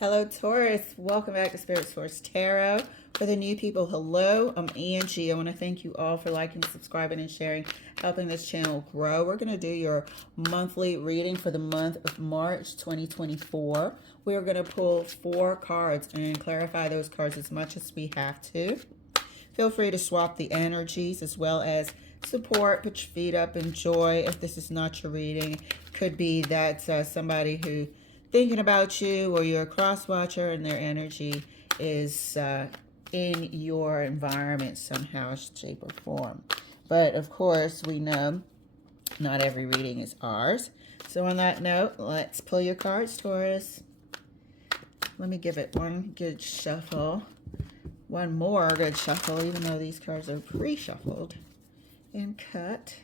Hello, Taurus. Welcome back to Spirit Source Tarot. For the new people, hello. I'm Angie. I want to thank you all for liking, subscribing, and sharing, helping this channel grow. We're going to do your monthly reading for the month of March 2024. We're going to pull 4 cards and clarify those cards as much as we have to. Feel free to swap the energies as well as support, put your feet up, enjoy. If this is not your reading, could be that somebody who thinking about you or you're a cross watcher and their energy is in your environment somehow, shape, or form. But of course, we know not every reading is ours. So on that note, let's pull your cards, Taurus. Let me give it one good shuffle. One more good shuffle, even though these cards are pre-shuffled and cut.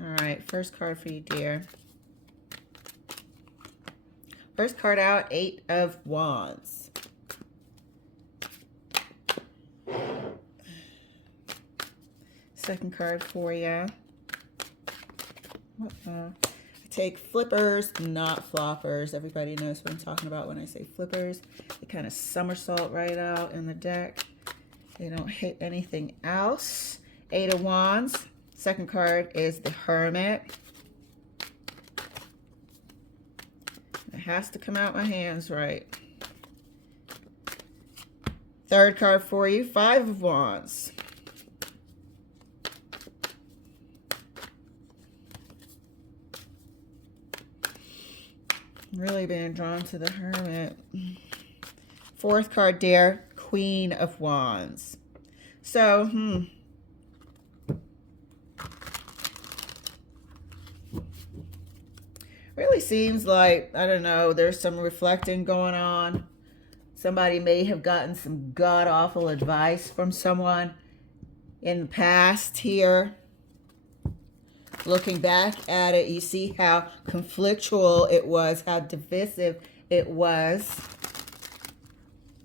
All right, first card for you, dear. First card out, 8 of Wands. Second card for you. I take flippers, not floppers. Everybody knows what I'm talking about when I say flippers. They kind of somersault right out in the deck. They don't hit anything else. 8 of Wands. Second card is the Hermit. It has to come out my hands right. Third card for you, 5 of Wands. Really being drawn to the Hermit. Fourth card, dear, Queen of Wands. So, really seems like, I don't know, there's some reflecting going on. Somebody may have gotten some god-awful advice from someone in the past here. Looking back at it, you see how conflictual it was, how divisive it was.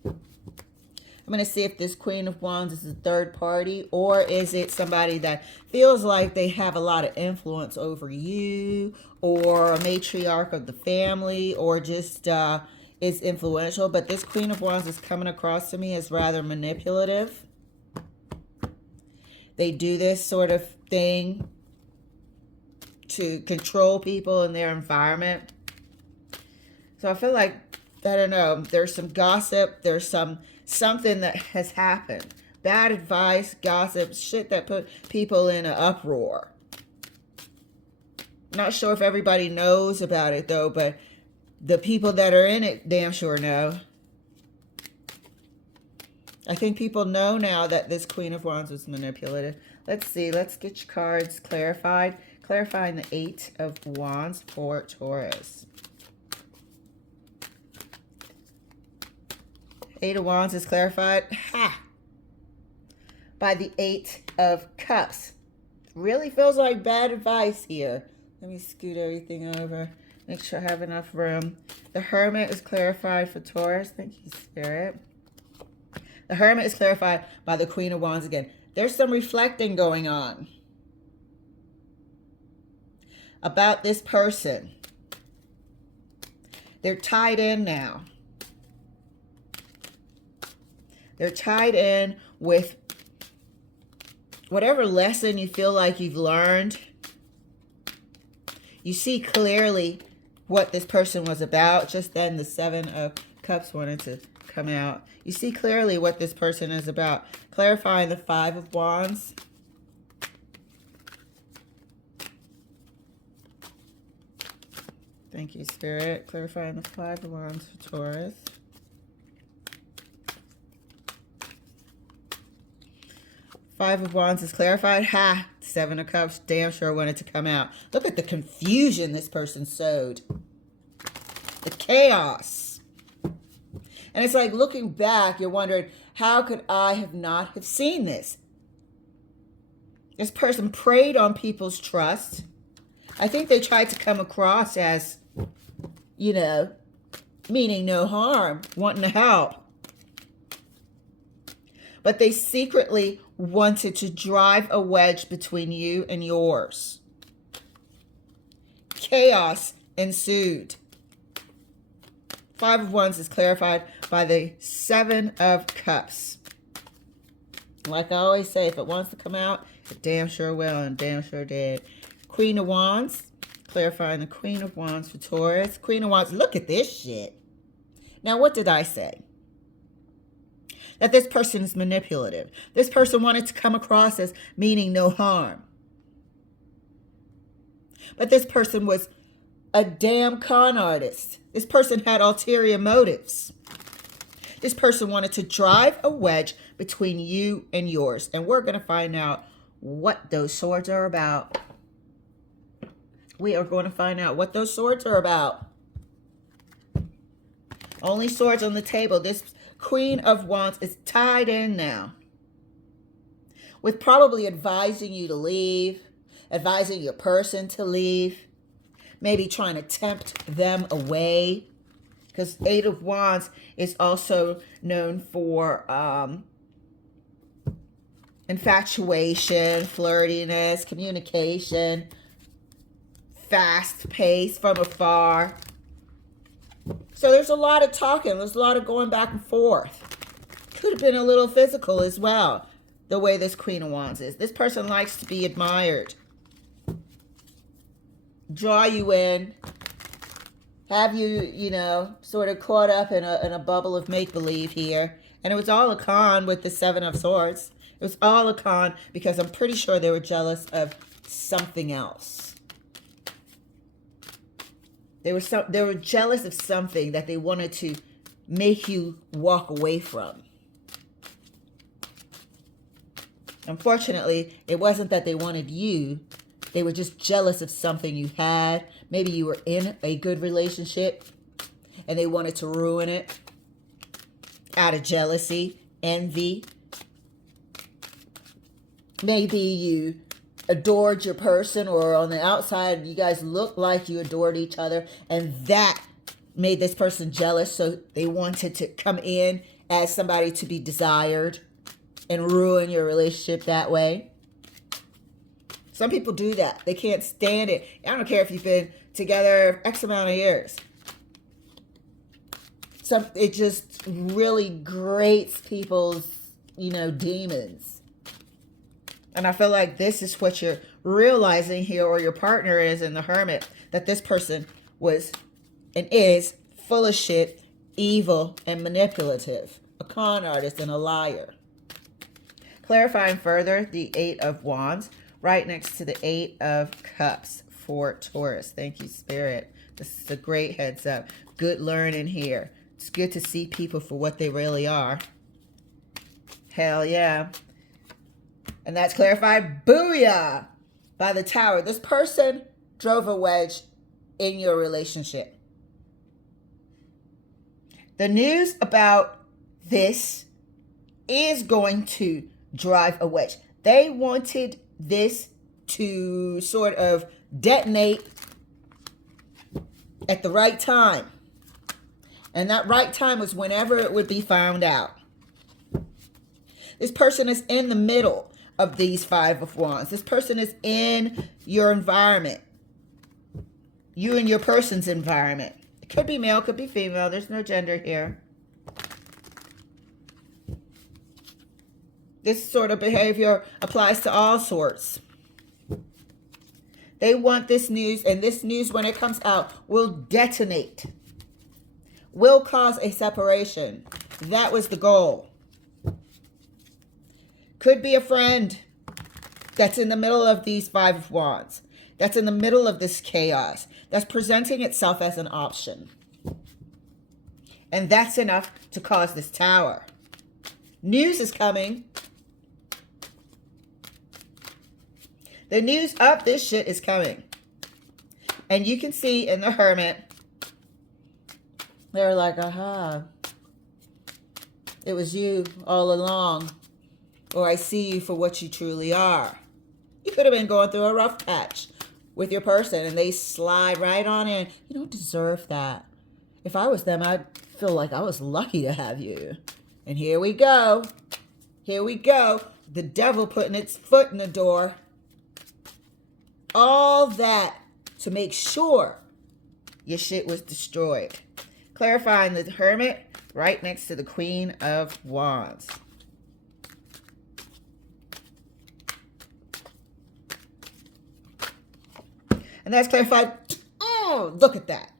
I'm going to see if this Queen of Wands is a third party, or is it somebody that feels like they have a lot of influence over you, or a matriarch of the family, or just is influential. But this Queen of Wands is coming across to me as rather manipulative. They do this sort of thing to control people in their environment. So I feel like, I don't know, there's some gossip, there's something that has happened. Bad advice, gossip, shit that put people in an uproar. Not sure if everybody knows about it though, but the people that are in it damn sure know. I think people know now that this Queen of Wands was manipulative. Let's see, let's get your cards clarified. Clarifying the 8 of Wands for Taurus. 8 of Wands is clarified by the 8 of Cups. Really feels like bad advice here. Let me scoot everything over. Make sure I have enough room. The Hermit is clarified for Taurus. Thank you, Spirit. The Hermit is clarified by the Queen of Wands again. There's some reflecting going on about this person. They're tied in now. They're tied in with whatever lesson you feel like you've learned. You see clearly what this person was about. Just then the 7 of Cups wanted to come out. You see clearly what this person is about. Clarifying the 5 of Wands. Thank you, Spirit. Clarifying the 5 of Wands for Taurus. Five of Wands is clarified. 7 of Cups damn sure wanted to come out. Look at the confusion this person sowed. The chaos. And it's like looking back, you're wondering, how could I have not have seen this? This person preyed on people's trust. I think they tried to come across as, you know, meaning no harm, wanting to help. But they secretly wanted to drive a wedge between you and yours. Chaos ensued. Five of Wands is clarified by the Seven of Cups. Like I always say, if it wants to come out, it damn sure will, and damn sure did. Queen of Wands, clarifying the Queen of Wands for Taurus. Queen of Wands, look at this shit. Now, what did I say? That this person is manipulative. This person wanted to come across as meaning no harm. But this person was a damn con artist. This person had ulterior motives. This person wanted to drive a wedge between you and yours. And we're going to find out what those swords are about. We are going to find out what those swords are about. Only swords on the table. This Queen of Wands is tied in now, with probably advising you to leave, advising your person to leave, maybe trying to tempt them away. Because Eight of Wands is also known for infatuation, flirtiness, communication, fast pace from afar. So there's a lot of talking. There's a lot of going back and forth. Could have been a little physical as well, the way this Queen of Wands is. This person likes to be admired. Draw you in. Have you, you know, sort of caught up in a bubble of make-believe here. And it was all a con with the Seven of Swords. It was all a con because I'm pretty sure they were jealous of something else. They were jealous of something that they wanted to make you walk away from. Unfortunately, it wasn't that they wanted you. They were just jealous of something you had. Maybe you were in a good relationship and they wanted to ruin it out of jealousy, envy. Maybe you adored your person, or on the outside you guys looked like you adored each other, and that made this person jealous, so they wanted to come in as somebody to be desired and ruin your relationship that way. Some people do that. They can't stand it. I don't care if you've been together X amount of years. It just really grates people's, you know, demons. And I feel like this is what you're realizing here, or your partner is in the Hermit, that this person was and is full of shit, evil, and manipulative. A con artist and a liar. Clarifying further, the Eight of Wands, right next to the Eight of Cups for Taurus. Thank you, Spirit. This is a great heads up. Good learning here. It's good to see people for what they really are. Hell yeah. And that's clarified, booyah, by the Tower. This person drove a wedge in your relationship. The news about this is going to drive a wedge. They wanted this to sort of detonate at the right time. And that right time was whenever it would be found out. This person is in the middle of these Five of Wands. This person is in your environment. You and your person's environment. It could be male, could be female. There's no gender here. This sort of behavior applies to all sorts. They want this news, and this news, when it comes out, will detonate. Will cause a separation. That was the goal. Could be a friend that's in the middle of these Five of Wands. That's in the middle of this chaos. That's presenting itself as an option. And that's enough to cause this Tower. News is coming. The news of this shit is coming. And you can see in the Hermit, they're like, aha, it was you all along. Or I see you for what you truly are. You could have been going through a rough patch with your person and they slide right on in. You don't deserve that. If I was them, I'd feel like I was lucky to have you. And here we go. Here we go. The devil putting its foot in the door. All that to make sure your shit was destroyed. Clarifying the Hermit right next to the Queen of Wands. And that's clarified. Oh, look at that.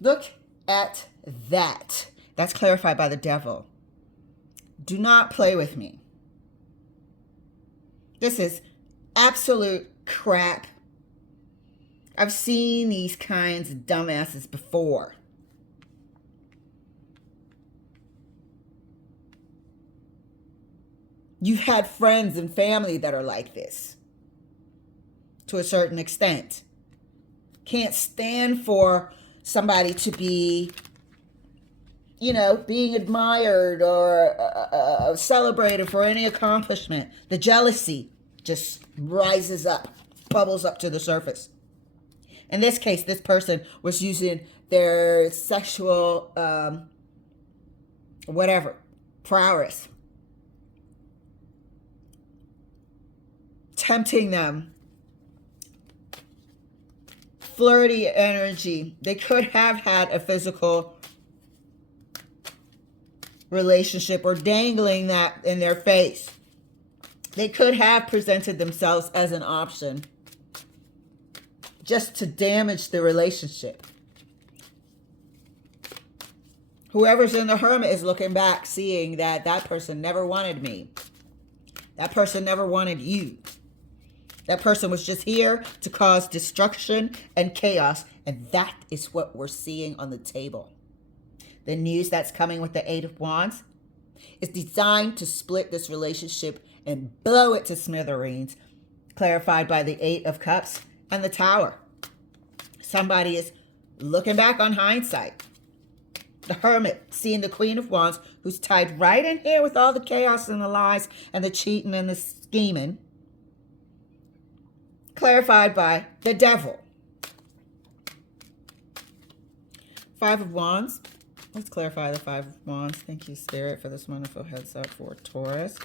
Look at that. That's clarified by the Devil. Do not play with me. This is absolute crap. I've seen these kinds of dumbasses before. You've had friends and family that are like this to a certain extent. Can't stand for somebody to be, you know, being admired or celebrated for any accomplishment. The jealousy just rises up, bubbles up to the surface. In this case, this person was using their sexual, prowess, tempting them, flirty energy. They could have had a physical relationship or dangling that in their face. They could have presented themselves as an option just to damage the relationship. Whoever's in the Hermit is looking back, seeing that that person never wanted me. That person never wanted you. That person was just here to cause destruction and chaos, and that is what we're seeing on the table. The news that's coming with the Eight of Wands is designed to split this relationship and blow it to smithereens, clarified by the Eight of Cups and the Tower. Somebody is looking back on hindsight. The Hermit, seeing the Queen of Wands, who's tied right in here with all the chaos and the lies and the cheating and the scheming, clarified by the Devil. Five of Wands. Let's clarify the Five of Wands. Thank you, Spirit, for this wonderful heads up for Taurus.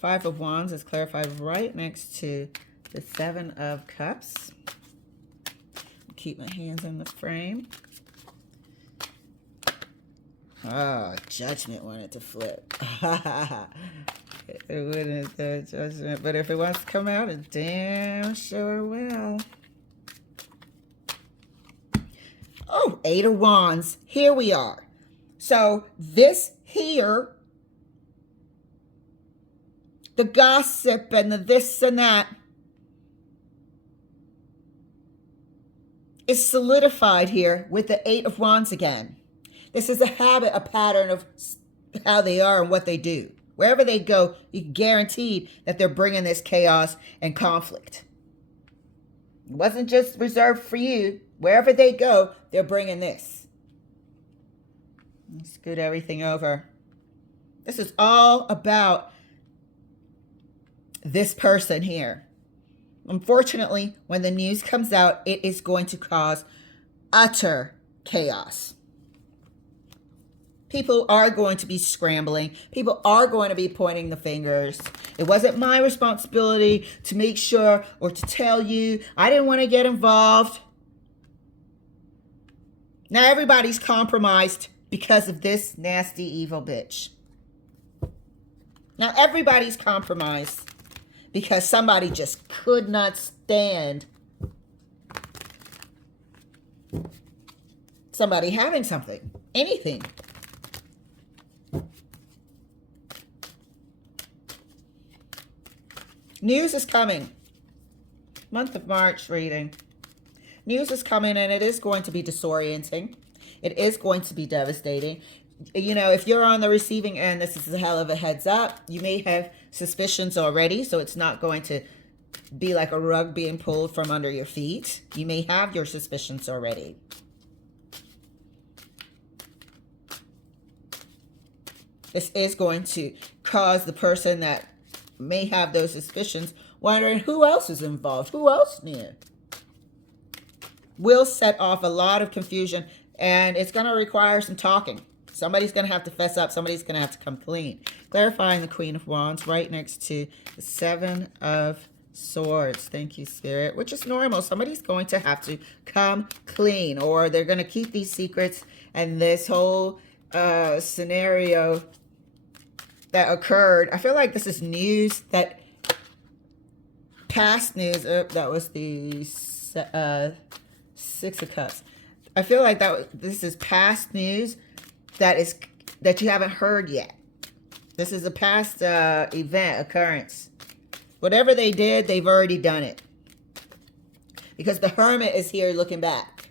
Five of Wands is clarified right next to the Seven of Cups. Keep my hands in the frame. Oh, Judgment wanted to flip. It wouldn't do Judgment, but if it wants to come out, it damn sure will. Oh, Eight of Wands. Here we are. So this here, the gossip and the this and that, is solidified here with the Eight of Wands again. This is a habit, a pattern of how they are and what they do. Wherever they go, you can guarantee that they're bringing this chaos and conflict. It wasn't just reserved for you. Wherever they go, they're bringing this. Let's scoot everything over. This is all about this person here. Unfortunately, when the news comes out, it is going to cause utter chaos. People are going to be scrambling. People are going to be pointing the fingers. It wasn't my responsibility to make sure or to tell you. I didn't want to get involved. Now everybody's compromised because of this nasty, evil bitch. Now everybody's compromised because somebody just could not stand somebody having something, anything. News is coming. Month of March reading. News is coming, and it is going to be disorienting. It is going to be devastating. You know, if you're on the receiving end, this is a hell of a heads up. You may have suspicions already, so it's not going to be like a rug being pulled from under your feet. You may have your suspicions already. This is going to cause the person that may have those suspicions wondering who else is involved, who else knew. Will set off a lot of confusion, and it's going to require some talking. Somebody's going to have to fess up. Somebody's going to have to come clean. Clarifying the Queen of Wands right next to the Seven of Swords. Thank you, Spirit. Which is normal. Somebody's going to have to come clean, or they're going to keep these secrets, and this whole scenario that occurred. I feel like this is news that past news. That was the Six of Cups. I feel like this is past news that you haven't heard yet. This is a past event, occurrence. Whatever they did, they've already done it. Because the Hermit is here looking back.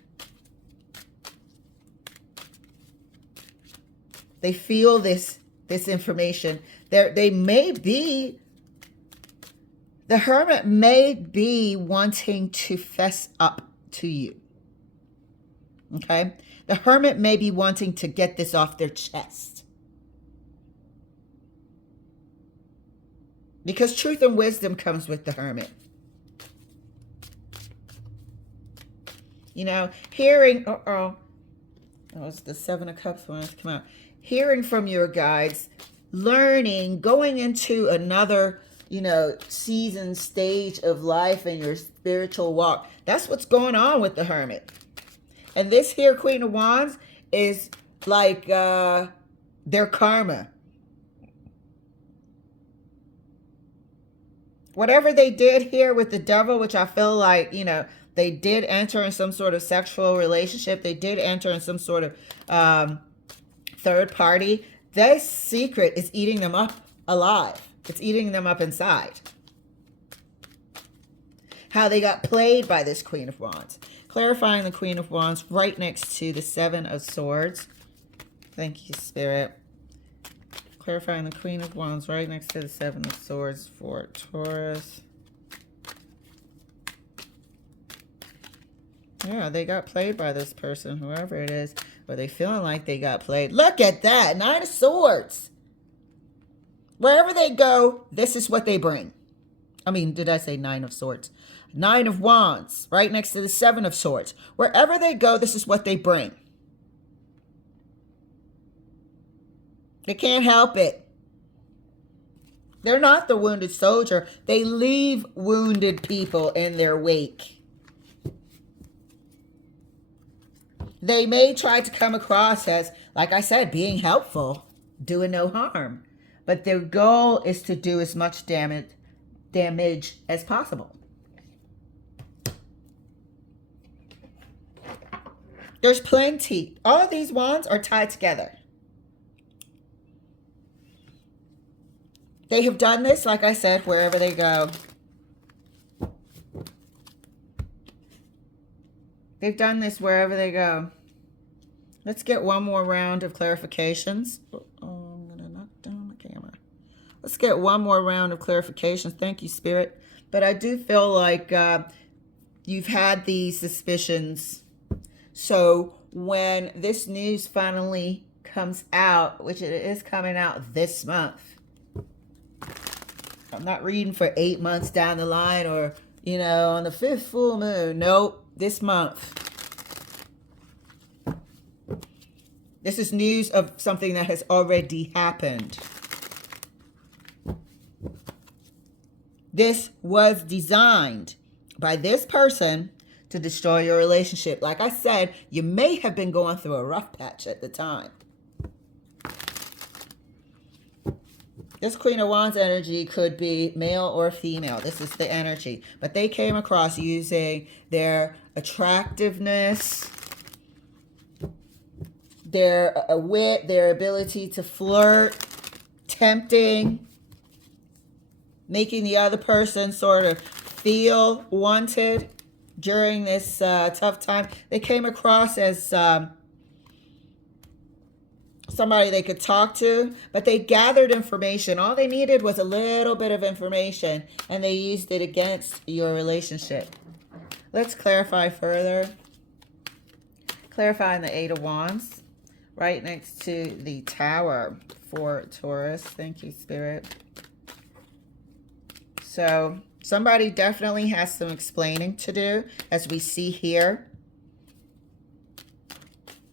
They feel this information. They may be, the Hermit may be wanting to fess up to you. Okay? The Hermit may be wanting to get this off their chest. Because truth and wisdom comes with the Hermit. You know, hearing, that was the Seven of Cups when it came out. Hearing from your guides, learning, going into another, season, stage of life in your spiritual walk. That's what's going on with the Hermit. And this here, Queen of Wands, is like their karma. Whatever they did here with the Devil, which I feel like, they did enter in some sort of sexual relationship. They did enter in some sort of third party. This secret is eating them up alive. It's eating them up inside. How they got played by this Queen of Wands. Clarifying the Queen of Wands right next to the Seven of Swords. Thank you, Spirit. Clarifying the Queen of Wands right next to the Seven of Swords for Taurus. Yeah, they got played by this person, whoever it is. Or they feeling like they got played. Look at that. Nine of Swords. Wherever they go, this is what they bring. I mean, did I say Nine of Swords? Nine of Wands right next to the Seven of Swords. Wherever they go, this is what they bring. They can't help it. They're not the wounded soldier. They leave wounded people in their wake. They may try to come across as, like I said, being helpful, doing no harm. But their goal is to do as much damage as possible. There's plenty. All of these wands are tied together. They have done this, like I said, wherever they go. They've done this wherever they go. Let's get one more round of clarifications. Oh, I'm going to knock down the camera. Let's get one more round of clarifications. Thank you, Spirit. But I do feel like you've had these suspicions. So when this news finally comes out, which it is coming out this month, I'm not reading for 8 months down the line or, on the 5th full moon. Nope, this month. This is news of something that has already happened. This was designed by this person to destroy your relationship. Like I said, you may have been going through a rough patch at the time. This Queen of Wands energy could be male or female. This is the energy. But they came across using their attractiveness, their wit, their ability to flirt, tempting, making the other person sort of feel wanted during this tough time. They came across as somebody they could talk to, but they gathered information. All they needed was a little bit of information, and they used it against your relationship. Let's clarify further. Clarifying the Eight of Wands right next to the Tower for Taurus. Thank you, Spirit. So somebody definitely has some explaining to do, as we see here.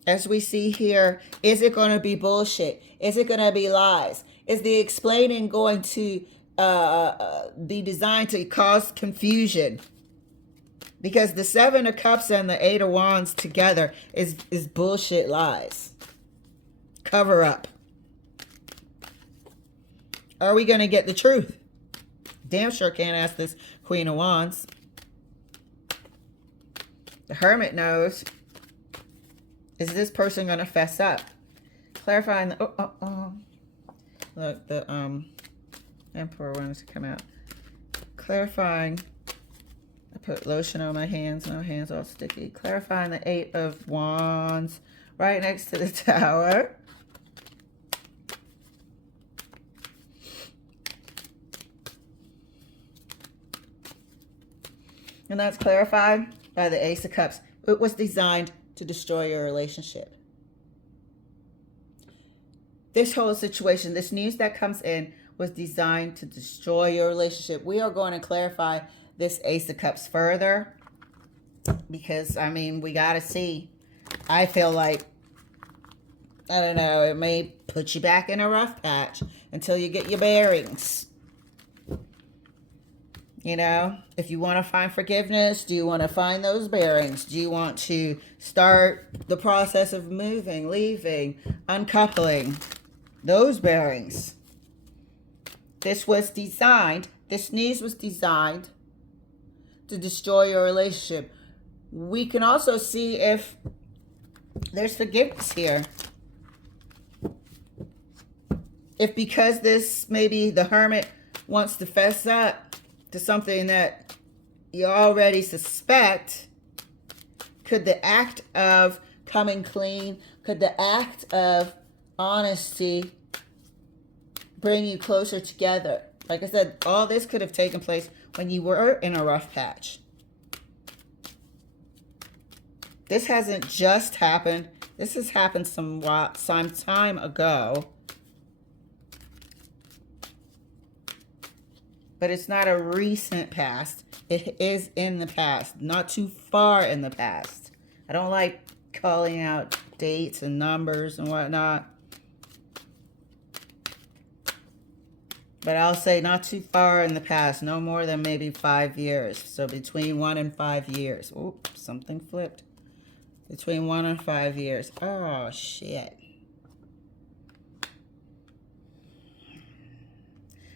As we see here, is it going to be bullshit? Is it going to be lies? Is the explaining going to be designed to cause confusion. Because the Seven of Cups and the Eight of Wands together is bullshit lies. Cover up. Are we going to get the truth? Damn sure can't ask this Queen of Wands. The Hermit knows. Is this person going to fess up? Clarifying the... Look, the Emperor wanted to come out. Clarifying... I put lotion on my hands. My hands all sticky. Clarifying the Eight of Wands right next to the Tower. And that's clarified by the Ace of Cups. It was designed to destroy your relationship. This whole situation, this news that comes in, was designed to destroy your relationship. We are going to clarify this Ace of Cups further because, I mean, we got to see. I feel like, I don't know, it may put you back in a rough patch until you get your bearings. You know, if you want to find forgiveness, do you want to find those bearings? Do you want to start the process of moving, leaving, uncoupling? Those bearings. This was designed, this news was designed to destroy your relationship. We can also see if there's forgiveness here. If because this, maybe the Hermit wants to fess up to something that you already suspect, could the act of coming clean, could the act of honesty bring you closer together? Like I said, all this could have taken place when you were in a rough patch. This hasn't just happened. This has happened some time ago. But it's not a recent past. It is in the past. Not too far in the past. I don't like calling out dates and numbers and whatnot. But I'll say not too far in the past. No more than maybe 5 years. So between 1 and 5 years. Oop, something flipped. Between 1 and 5 years. Oh, shit.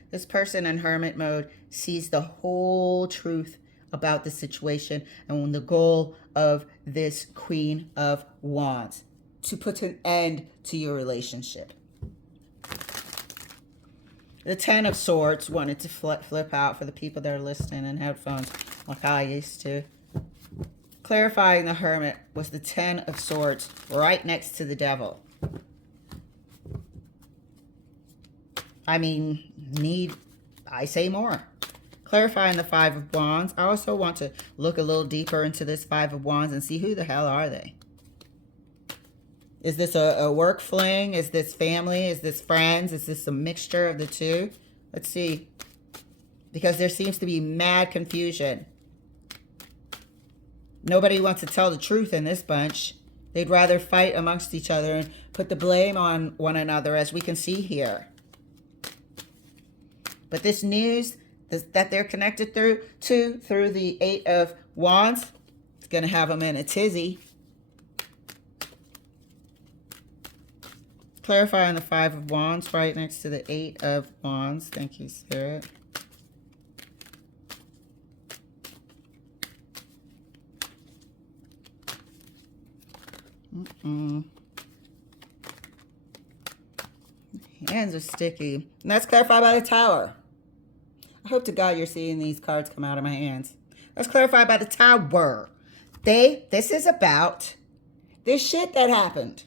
This person in hermit mode sees the whole truth about the situation and the goal of this Queen of Wands to put an end to your relationship. The Ten of Swords wanted to flip out for the people that are listening in headphones like I used to. Clarifying the Hermit was the Ten of Swords right next to the Devil. I mean, need I say more? Clarifying the Five of Wands. I also want to look a little deeper into this Five of Wands and see who the hell are they. Is this a work fling? Is this family? Is this friends? Is this a mixture of the two? Let's see. Because there seems to be mad confusion. Nobody wants to tell the truth in this bunch. They'd rather fight amongst each other and put the blame on one another, as we can see here. But this news that they're connected through the Eight of Wands, it's going to have them in a tizzy. Clarifying the Five of Wands right next to the Eight of Wands. Thank you, Spirit. Hands are sticky. And that's clarified by the Tower. I hope to God you're seeing these cards come out of my hands. That's clarified by the Tower. This is about this shit that happened.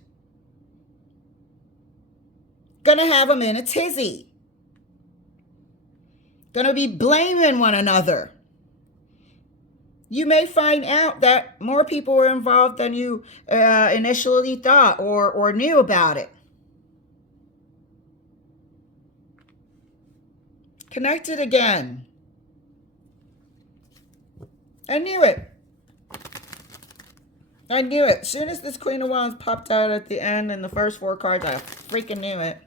Gonna have them in a tizzy. Gonna be blaming one another. You may find out that more people were involved than you initially thought or knew about it. Connected again. I knew it. I knew it. As soon as this Queen of Wands popped out at the end in the first 4 cards, I freaking knew it.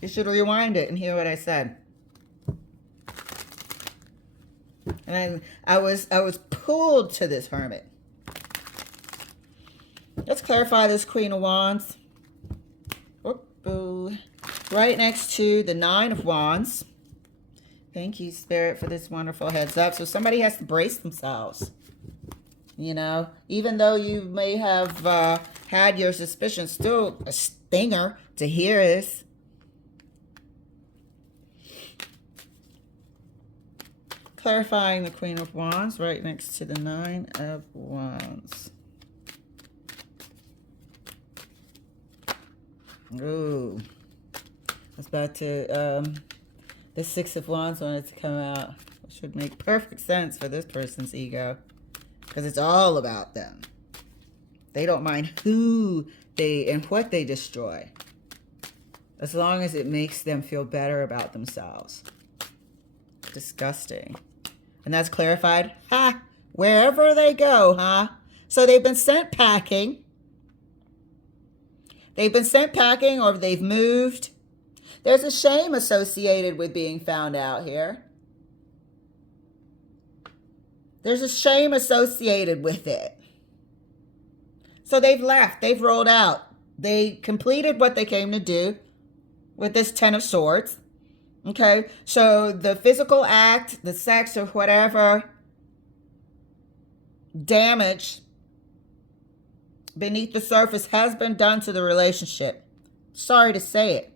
You should rewind it and hear what I said. And I was pulled to this Hermit. Let's clarify this Queen of Wands. Whoop-oo. Right next to the Nine of Wands. Thank you, Spirit, for this wonderful heads up. So somebody has to brace themselves. You know, even though you may have had your suspicions, still a stinger to hear this. Clarifying the Queen of Wands right next to the Nine of Wands. Ooh. I was about to, the Six of Wands wanted to come out, which would make perfect sense for this person's ego. Because it's all about them. They don't mind who they and what they destroy. As long as it makes them feel better about themselves. Disgusting. And that's clarified. Ha! Wherever they go, huh? So they've been sent packing. They've been sent packing or they've moved. There's a shame associated with being found out here. There's a shame associated with it. So they've left. They've rolled out. They completed what they came to do with this Ten of Swords. Okay, so the physical act, the sex or whatever damage beneath the surface has been done to the relationship. Sorry to say it.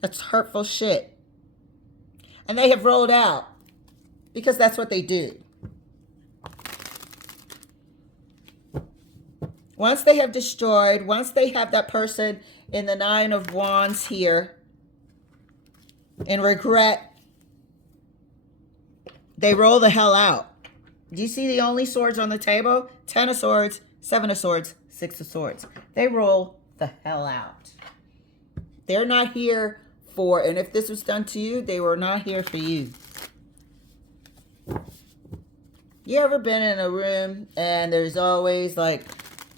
That's hurtful shit. And they have rolled out because that's what they do. Once they have destroyed, once they have that person in the Nine of Wands here, in regret, they roll the hell out. Do you see the only swords on the table? 10 of Swords, 7 of Swords, 6 of Swords. They roll the hell out. They're not here for, and if this was done to you, they were not here for you. You ever been in a room and there's always like,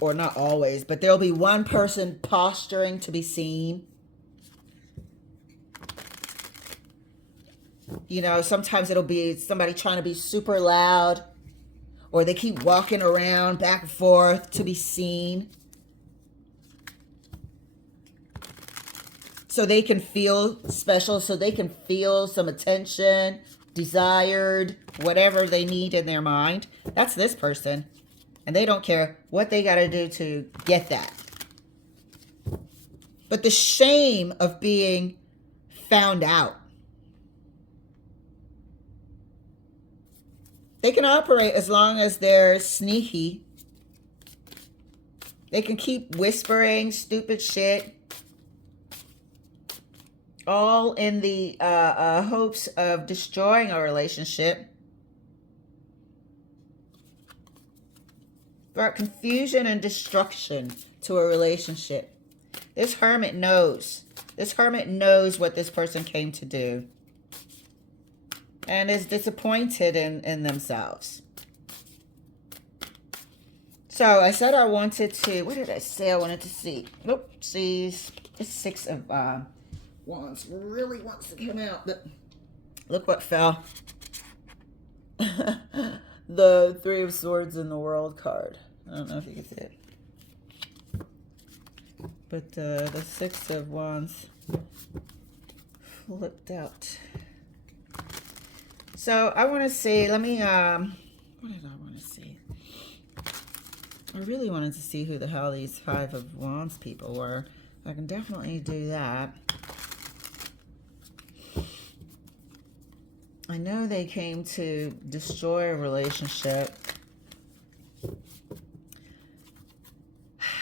or not always, but there'll be one person posturing to be seen? You know, sometimes it'll be somebody trying to be super loud, or they keep walking around back and forth to be seen. So they can feel special, so they can feel some attention, desired, whatever they need in their mind. That's this person. And they don't care what they got to do to get that. But the shame of being found out. They can operate as long as they're sneaky. They can keep whispering stupid shit. All in the hopes of destroying a relationship. Brought confusion and destruction to a relationship. This Hermit knows. This Hermit knows what this person came to do. And is disappointed in themselves. So I said I wanted to, what did I say I wanted to see? Nope, see, it's 6 of Wands. Really wants to come out, but look what fell. The 3 of Swords in the World card. I don't know if you can see it. But the 6 of Wands flipped out. So I want to see, let me, what did I want to see? I really wanted to see who the hell these 5 of Wands people were. I can definitely do that. I know they came to destroy a relationship.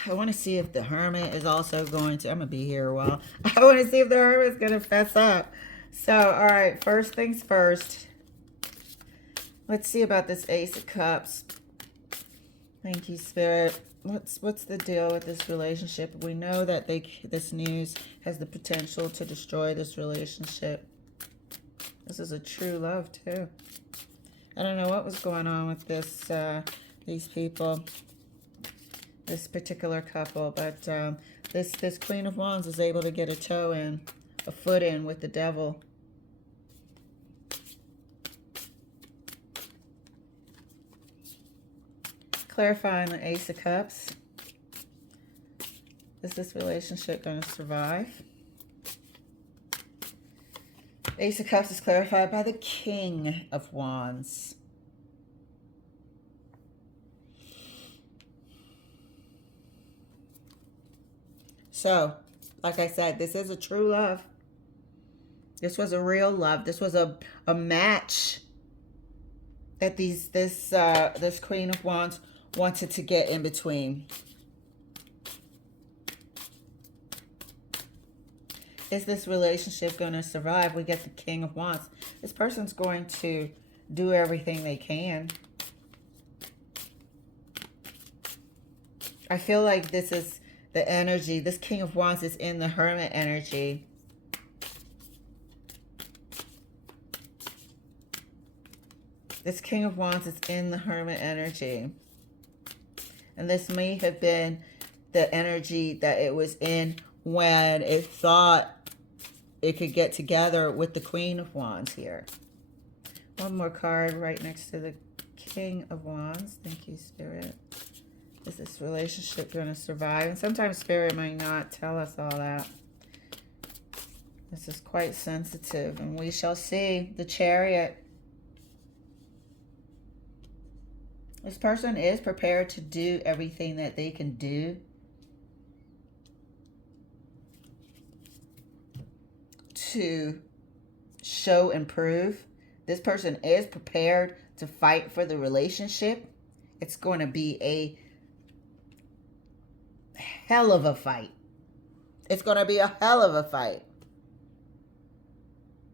I want to see if the Hermit is also going to, I'm going to be here a while. I want to see if the Hermit is going to fess up. So, all right, first things first. Let's see about this Ace of Cups. Thank you, Spirit. What's the deal with this relationship? We know that this news has the potential to destroy this relationship. This is a true love, too. I don't know what was going on with this, these people, this particular couple, but this Queen of Wands is able to get a foot in with the Devil. clarifying the Ace of Cups. Is this relationship going to survive? Ace of Cups is clarified by the King of Wands. So, like I said, this is a true love. This was a real love. This was a match that this Queen of Wands wanted to get in between. Is this relationship going to survive? We get the King of Wands. This person's going to do everything they can. I feel like this is the energy. This King of Wands is in the Hermit energy. This King of Wands is in the Hermit energy. And this may have been the energy that it was in when it thought it could get together with the Queen of Wands here. One more card right next to the King of Wands. Thank you, Spirit. Is this relationship going to survive? And sometimes Spirit might not tell us all that. This is quite sensitive, and we shall see. The Chariot. This person is prepared to do everything that they can do to show and prove. This person is prepared to fight for the relationship. It's going to be a hell of a fight. It's going to be a hell of a fight.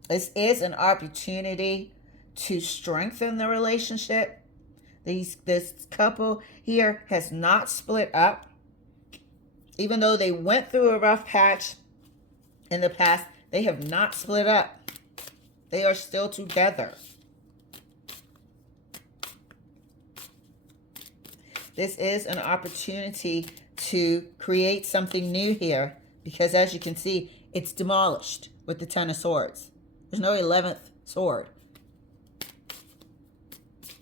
This is an opportunity to strengthen the relationship. This couple here has not split up. Even though they went through a rough patch in the past, they have not split up. They are still together. This is an opportunity to create something new here, because as you can see, it's demolished with the Ten of Swords. There's no 11th sword.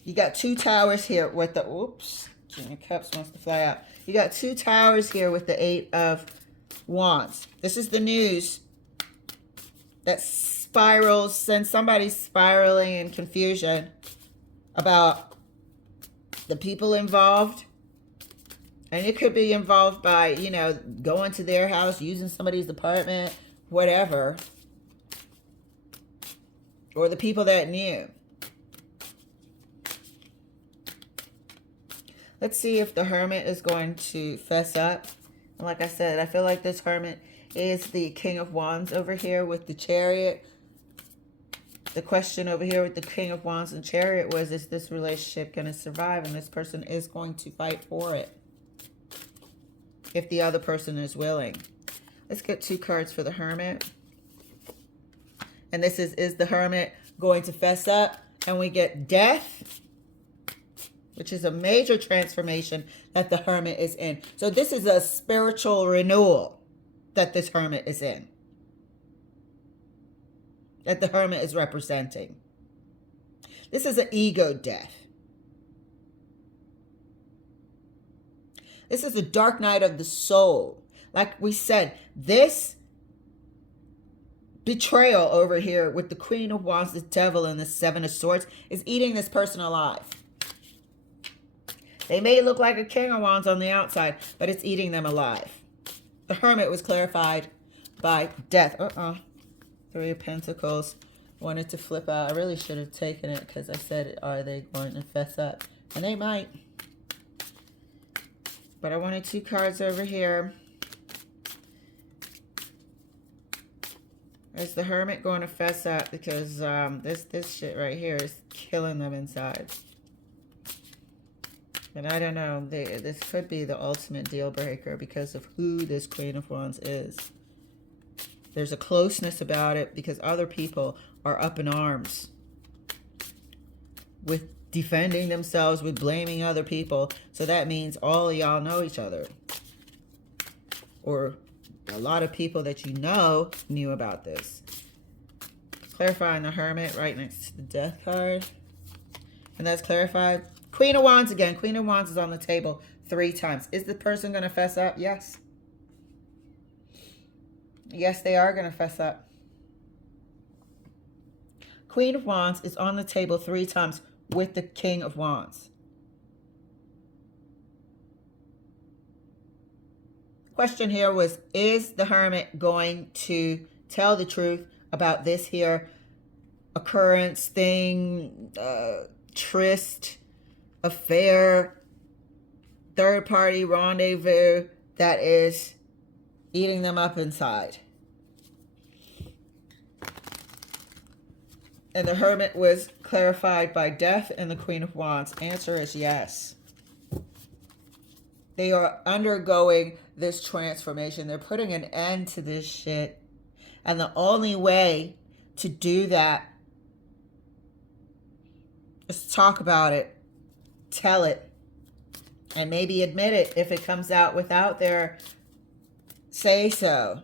You got two towers here with the, oops, King of Cups wants to fly out. You got two towers here with the Eight of Wands. This is the news that spirals, sends somebody spiraling in confusion about the people involved. And it could be involved by, you know, going to their house, using somebody's apartment, whatever. Or the people that knew. Let's see if the Hermit is going to fess up. And like I said, I feel like this Hermit is the King of Wands over here with the Chariot. The question over here with the King of Wands and Chariot was, is this relationship going to survive? And this person is going to fight for it, if the other person is willing. Let's get two cards for the Hermit. And this is the Hermit going to fess up? And we get Death, which is a major transformation that the Hermit is in. So this is a spiritual renewal that this Hermit is in, that the Hermit is representing. This is an ego death. This is the dark night of the soul. Like we said, this betrayal over here with the Queen of Wands, the Devil, and the Seven of Swords is eating this person alive. They may look like a King of Wands on the outside, but it's eating them alive. The Hermit was clarified by Death. Three of Pentacles. Wanted to flip out. I really should have taken it because I said, are they going to fess up? And they might. But I wanted two cards over here. Is the Hermit going to fess up? Because this shit right here is killing them inside. And I don't know. This could be the ultimate deal breaker because of who this Queen of Wands is. There's a closeness about it because other people are up in arms with defending themselves, with blaming other people. So that means all of y'all know each other. Or a lot of people that you know knew about this. Clarifying the Hermit right next to the Death card. And that's clarified Queen of Wands again. Queen of Wands is on the table 3 times. Is the person going to fess up? Yes. Yes, they are going to fess up. Queen of Wands is on the table 3 times with the King of Wands. Question here was, is the Hermit going to tell the truth about this here occurrence, thing, tryst, affair, third party rendezvous that is eating them up inside? And the Hermit was clarified by Death and the Queen of Wands. Answer is yes. They are undergoing this transformation. They're putting an end to this shit. And the only way to do that is to talk about it, tell it, and maybe admit it if it comes out without their say so.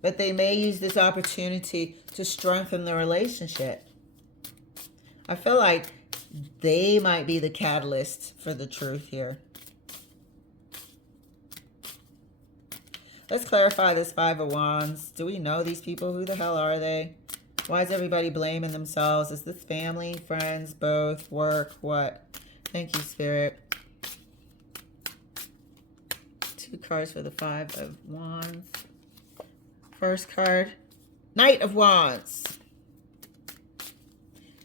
But they may use this opportunity to strengthen the relationship. I feel like they might be the catalyst for the truth here. Let's clarify this 5 of Wands. Do we know these people? Who the hell are they? Why is everybody blaming themselves? Is this family, friends, both, work, what? Thank you, Spirit. 2 cards for the 5 of Wands. First card, Knight of Wands.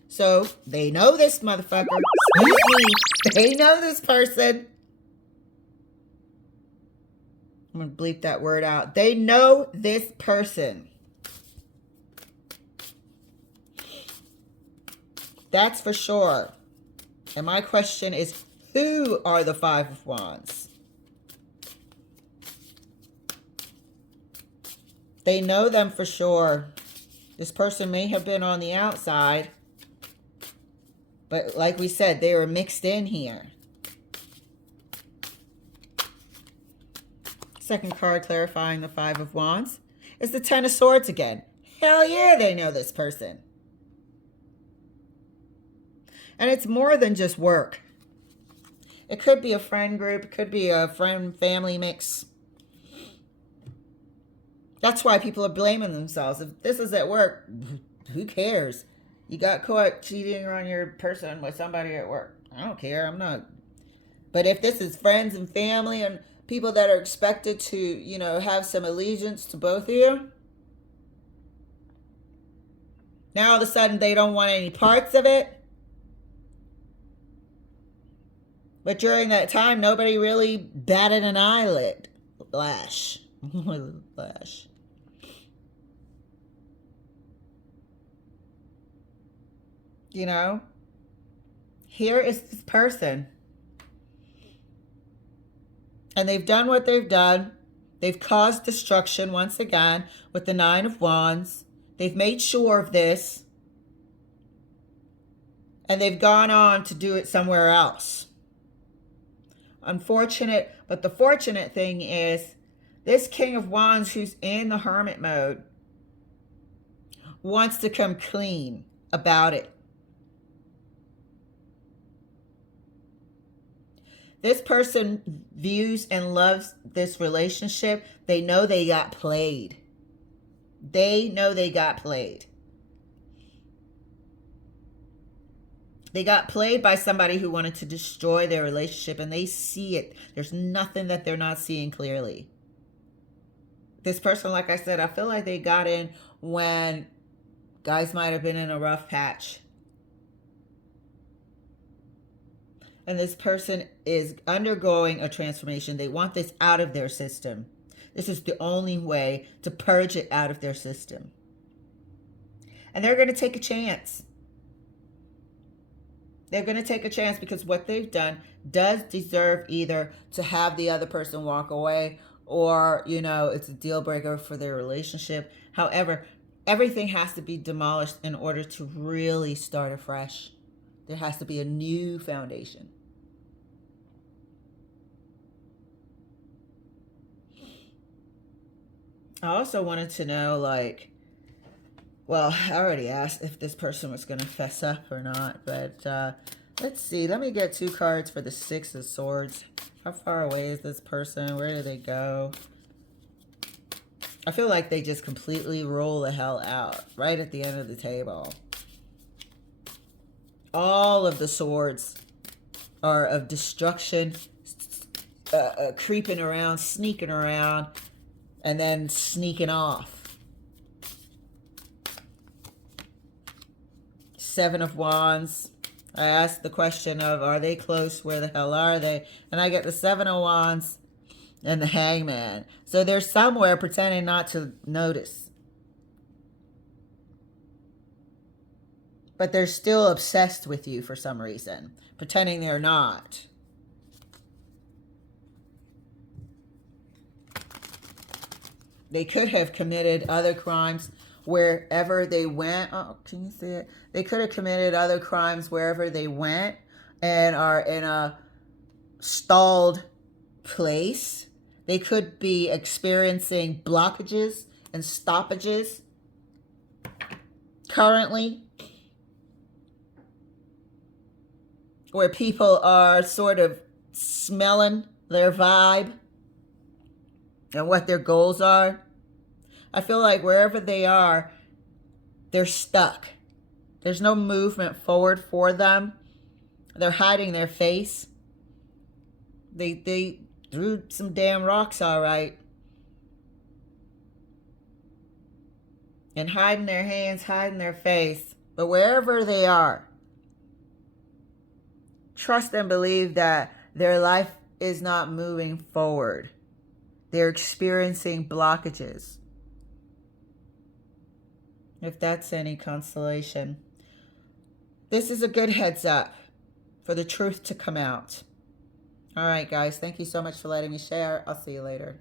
So, they know this motherfucker. Excuse me. They know this person. I'm going to bleep that word out. They know this person. That's for sure. And my question is, who are the 5 of Wands? They know them for sure. This person may have been on the outside. But like we said, they were mixed in here. Second card clarifying the 5 of Wands is the 10 of Swords again. Hell yeah, they know this person. And it's more than just work. It could be a friend group. It could be a friend-family mix. That's why people are blaming themselves. If this is at work, who cares? You got caught cheating on your person with somebody at work. I don't care. I'm not. But if this is friends and family and people that are expected to, you know, have some allegiance to both of you, now all of a sudden they don't want any parts of it. But during that time, nobody really batted an eyelid. Lash. Lash. You know, here is this person. And they've done what they've done. They've caused destruction once again with the 9 of Wands. They've made sure of this. And they've gone on to do it somewhere else. Unfortunate, but the fortunate thing is this King of Wands who's in the Hermit mode wants to come clean about it. This person views and loves this relationship. They know they got played. They know they got played. They got played by somebody who wanted to destroy their relationship, and they see it. There's nothing that they're not seeing clearly. This person, like I said, I feel like they got in when guys might have been in a rough patch. And this person is undergoing a transformation. They want this out of their system. This is the only way to purge it out of their system. And they're going to take a chance. They're going to take a chance because what they've done does deserve either to have the other person walk away or, you know, it's a deal breaker for their relationship. However, everything has to be demolished in order to really start afresh. There has to be a new foundation. I also wanted to know, like, Well, I already asked if this person was going to fess up or not, but let's see. Let me get 2 cards for the Six of Swords. How far away is this person? Where do they go? I feel like they just completely roll the hell out right at the end of the table. All of the swords are of destruction, creeping around, sneaking around, and then sneaking off. 7 of Wands. I asked the question of, are they close? Where the hell are they? And I get the 7 of Wands and the Hangman. So they're somewhere pretending not to notice. But they're still obsessed with you for some reason, pretending they're not. They could have committed other crimes wherever they went. Oh, can you see it? They could have committed other crimes wherever they went and are in a stalled place. They could be experiencing blockages and stoppages currently, where people are sort of smelling their vibe and what their goals are. I feel like wherever they are, they're stuck. There's no movement forward for them. They're hiding their face. They threw some damn rocks, all right. And hiding their hands, hiding their face. But wherever they are, trust and believe that their life is not moving forward. They're experiencing blockages. If that's any consolation. This is a good heads up for the truth to come out. All right, guys. Thank you so much for letting me share. I'll see you later.